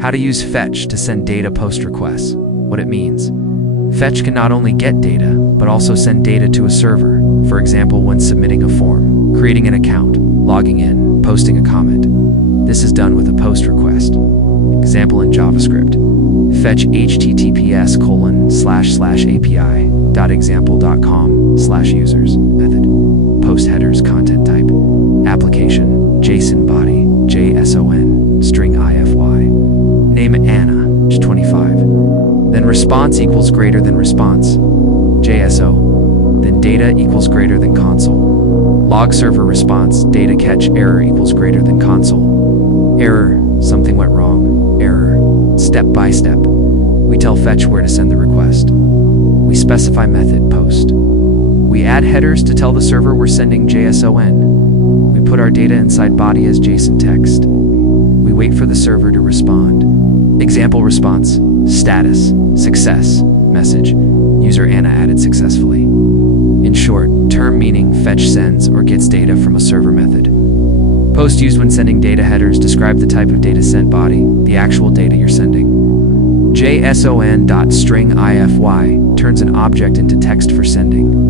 How to use fetch to send data post requests. What it means. Fetch can not only get data, but also send data to a server, for example when submitting a form, creating an account, logging in, posting a comment. This is done with a post request. Example in JavaScript. Fetch https://api.example.com/users method. Post headers content type. Application JSON body JSON.stringify. Name Anna, age 25. Then response equals greater than response JSO. Then data equals greater than console. Log server response data catch error equals greater than console. Error, something went wrong. Error. Step by step. We tell fetch where to send the request. We specify method post. We add headers to tell the server we're sending JSON. We put our data inside body as JSON text. We wait for the server to respond. Example response. Status. Success. Message. User Anna added successfully. In short, term meaning fetch sends or gets data from a server method. Post used when sending data headers describe the type of data sent body, the actual data you're sending. JSON.stringify turns an object into text for sending.